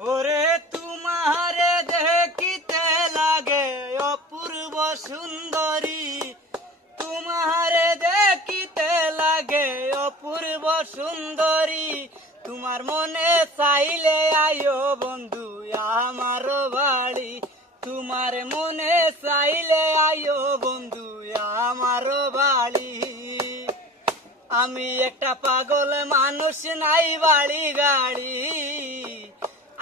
ওরে তোমারে দেখিতে লাগে অপূর্ব সুন্দরী, তোমারে দেখিতে লাগে অপূর্ব সুন্দরী। তোমার মনে চাইলে আয়ো বন্ধু আমার বাড়ি, তোমার মনে চাইলে আয়ো বন্ধু আমার বাড়ি। আমি একটা পাগল মানুষ, নাই বাড়ি গাড়ি,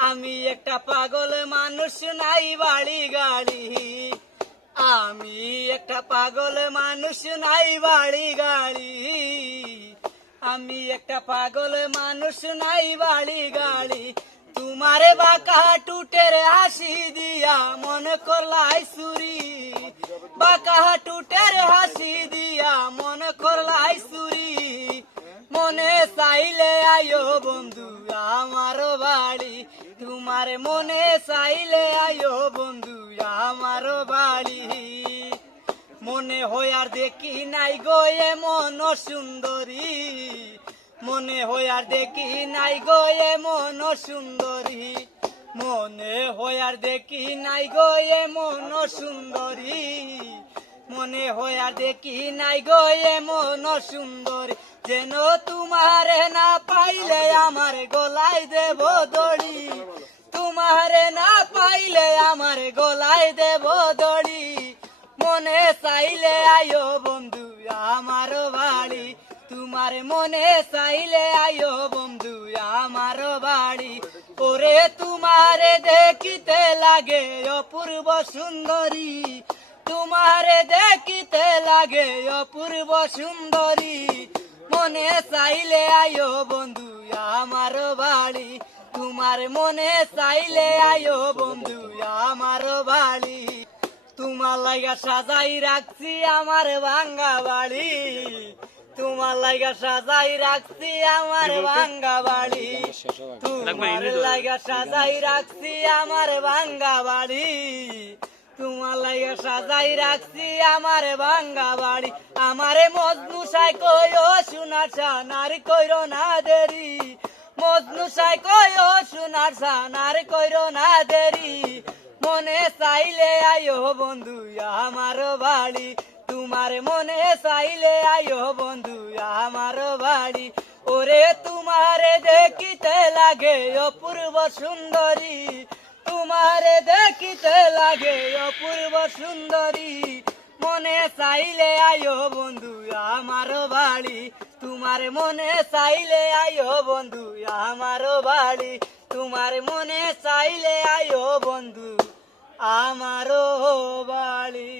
আমি একটা পাগল মানুষ, নাই বাড়ি গাড়ি। আমি একটা পাগল মানুষ, নাই বাড়ি গাড়ি, আমি একটা পাগল মানুষ, নাই বাড়ি গাড়ি। তোমারে বাঁকা টুটের হাসি দিয়া মনে করলাই চুরি, বাঁকা টুটের হাসি দিয়া মনে করলাই চুরি। মনে চাইলে আয়ো বন্ধু আমার বাড়ি, তোমার মনে চাইলে আয়ো বন্ধু আমার বাড়ি। মনে হয় আর দেখি নাই গো এমন সুন্দরী, মনে হয় আর দেখি নাই গো এমন সুন্দরী, মনে হয় আর দেখি নাই গো এমন সুন্দরী, মনে হয় আর দেখি নাই গো এমন সুন্দরী। যেন তোমারে না পাইলে আমার গলায় দেব দড়ি, তোমারে না পাইলে আমার গলায় দেব দড়ি। মনে চাইলে আয়ো বন্ধু আমার বাড়ি, তোমার মনে চাইলে আয়ো বন্ধু আমার বাড়ি। ওরে তোমারে দেখিতে লাগে অপূর্ব সুন্দরী, তোমারে দেখিতে লাগে অপূর্ব সুন্দরী। মনে চাইলে আয়ো বন্ধু আমার বাড়ি, তোমার মনে চাইলে আয়ো বন্ধু আমার বাড়ি। তোমার লাগা সাজাই রাখছি আমার ভাঙ্গা বাড়ি, তোমার লাগা সাজাই রাখছি আমার ভাঙ্গা বাড়ি, তোমার লাগা সাজাই রাখছি আমার ভাঙ্গা বাড়ি, তোমার লাগা সাজাই রাখছি আমার ভাঙ্গা বাড়ি। আমারে মজনু সাই কইও সোনার সানার কইরো না দেরি, মজনু সাই কইও সোনার সানার কইরো না দেরি। মনে চাইলে আয়ো বন্ধু আমার বাড়ি, তোমার মনে চাইলে আয়ো বন্ধু আমার বাড়ি। ওরে তোমারে দেখিতে লাগে অপূর্ব সুন্দরী, তোমারে দেখিতে লাগে অপূর্ব সুন্দরী। মনে চাইলে আয়ো বন্ধু আমার বাড়ি, তোমার মনে চাইলে আয়ো বন্ধু আমার বাড়ি, তোমার মনে চাইলে আয়ো বন্ধু আমার বাড়ি।